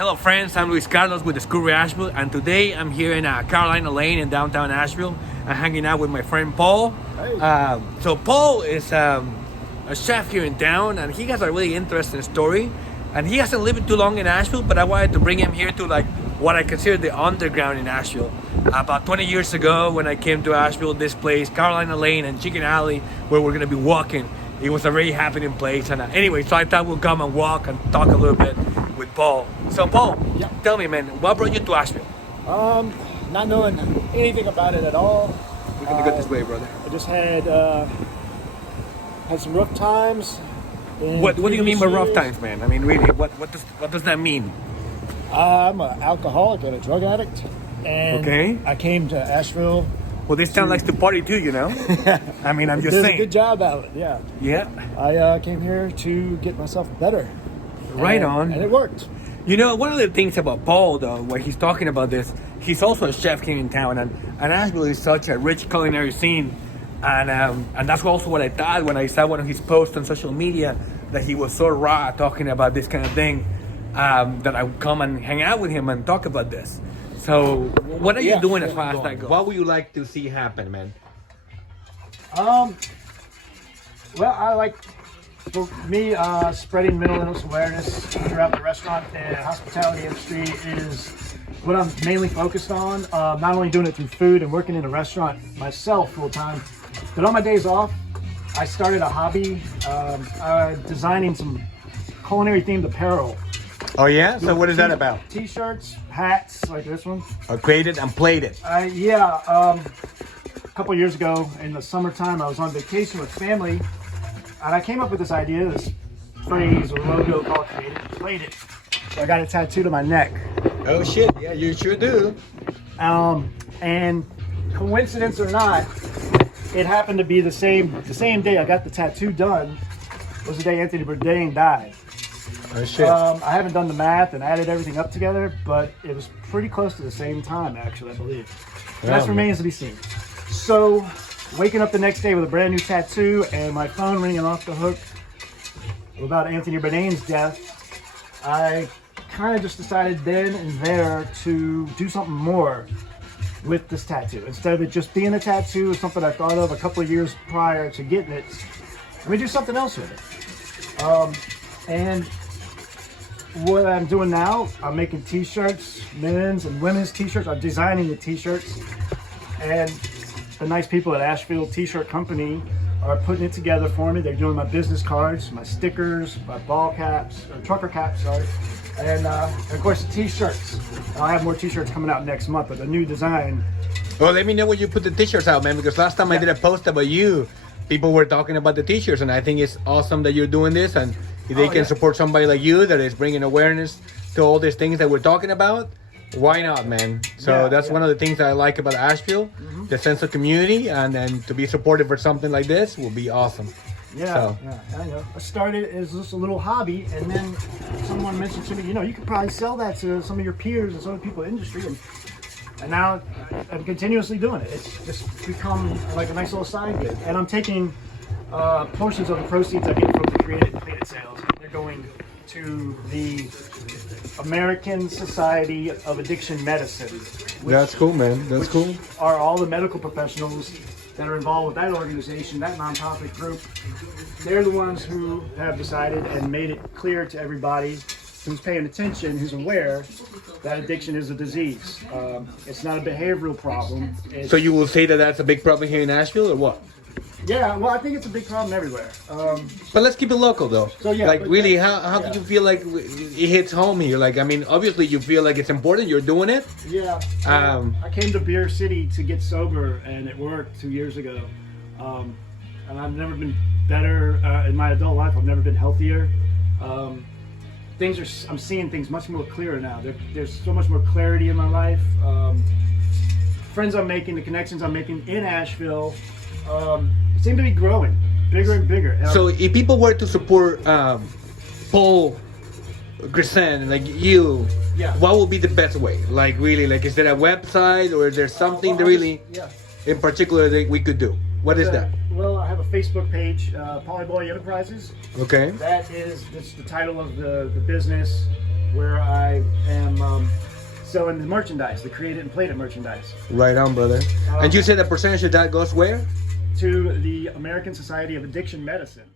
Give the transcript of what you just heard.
Hello friends, I'm Luis Carlos with Descubre Asheville, and today I'm here in Carolina Lane in downtown Asheville. I'm hanging out with my friend Paul. Hey. So Paul is a chef here in town, and he has a really interesting story. And he hasn't lived too long in Asheville, but I wanted to bring him here to like what I consider the underground in Asheville. About 20 years ago, when I came to Asheville, this place, Carolina Lane and Chicken Alley, where we're gonna be walking, it was a very happening place. And anyway, so I thought we'll come and walk and talk a little bit with Paul. So Paul, tell me, man, what brought you to Asheville? Not knowing anything about it at all. We're gonna go this way, brother. I just had some rough times. What do you mean by rough years. times, man? I mean, really, what does that mean? I'm an alcoholic and a drug addict, and Okay. I came to Asheville. Well, this town likes to party too, you know. I mean, I'm just Did a saying. good job at it. Yeah. Yeah. I came here to get myself better. Right And- on. And it worked. You know, one of the things about Paul, though, when he's talking about this, he's also a chef here in town, and Asheville is such a rich culinary scene, and that's also what I thought when I saw one of his posts on social media, that he was so raw talking about this kind of thing, that I would come and hang out with him and talk about this. So, what are you doing as far as that goes? What would you like to see happen, man? Well, I like, for me, spreading mental illness awareness throughout the restaurant and hospitality industry is what I'm mainly focused on. Not only doing it through food and working in a restaurant myself full time, but on my days off, I started a hobby, designing some culinary themed apparel. Oh yeah? So what is that about? T-shirts, hats, like this one. Created and played it. A couple years ago in the summertime, I was on vacation with family, and I came up with this idea, this phrase or logo called "Created and Played It." So I got it tattooed on my neck. Oh shit, yeah, you sure do. And coincidence or not, it happened to be the same day I got the tattoo done was the day Anthony Bourdain died. Oh shit. I haven't done the math and added everything up together, but it was pretty close to the same time, actually, I believe. But that remains to be seen. So, waking up the next day with a brand new tattoo and my phone ringing off the hook about Anthony Bourdain's death, I kind of just decided then and there to do something more with this tattoo. Instead of it just being a tattoo, something I thought of a couple of years prior to getting it, let me do something else with it. And what I'm doing now, I'm making t-shirts, men's and women's t-shirts. I'm designing the t-shirts, and the nice people at Asheville T-Shirt Company are putting it together for me. They're doing my business cards, my stickers, my ball caps, or trucker caps, sorry, and of course the t-shirts. I'll have more t-shirts coming out next month with a new design. Well, let me know when you put the t-shirts out, man, because last time I did a post about you, people were talking about the t-shirts, and I think it's awesome that you're doing this, and if they can support somebody like you that is bringing awareness to all these things that we're talking about, why not, man? So that's one of the things that I like about Asheville, the sense of community, and then to be supported for something like this will be awesome. Yeah, I know. I started as just a little hobby, and then someone mentioned to me, you could probably sell that to some of your peers and some of the people in the industry, and now I'm continuously doing it. It's just become like a nice little side gig, and I'm taking portions of the proceeds I get from the Created and Played sales. They're going to the American Society of Addiction Medicine. That's cool, man. That's cool. Are all the medical professionals that are involved with that organization, that nonprofit group. They're the ones who have decided and made it clear to everybody who's paying attention, who's aware, that addiction is a disease. It's not a behavioral problem. So you will say that that's a big problem here in Asheville, or what? Yeah, well, I think it's a big problem everywhere. But let's keep it local, though. So, yeah, like, but really, how do you feel like it hits home here? Like, I mean, obviously you feel like it's important. You're doing it. Yeah. I came to Beer City to get sober, and it worked 2 years ago. And I've never been better in my adult life. I've never been healthier. I'm seeing things much more clearer now. There's so much more clarity in my life. Friends I'm making, the connections I'm making in Asheville, seem to be growing bigger and bigger. So if people were to support Paul Cressend, like you, what would be the best way? Like, really, like, is there a website, or is there something that really in particular that we could do? What is that? Well, I have a Facebook page, Paulieboy Enterprises. Okay. That's the title of the business, where I am selling the merchandise, the Create It and Plate It merchandise. Right on, brother. And you said the percentage of that goes where? To the American Society of Addiction Medicine.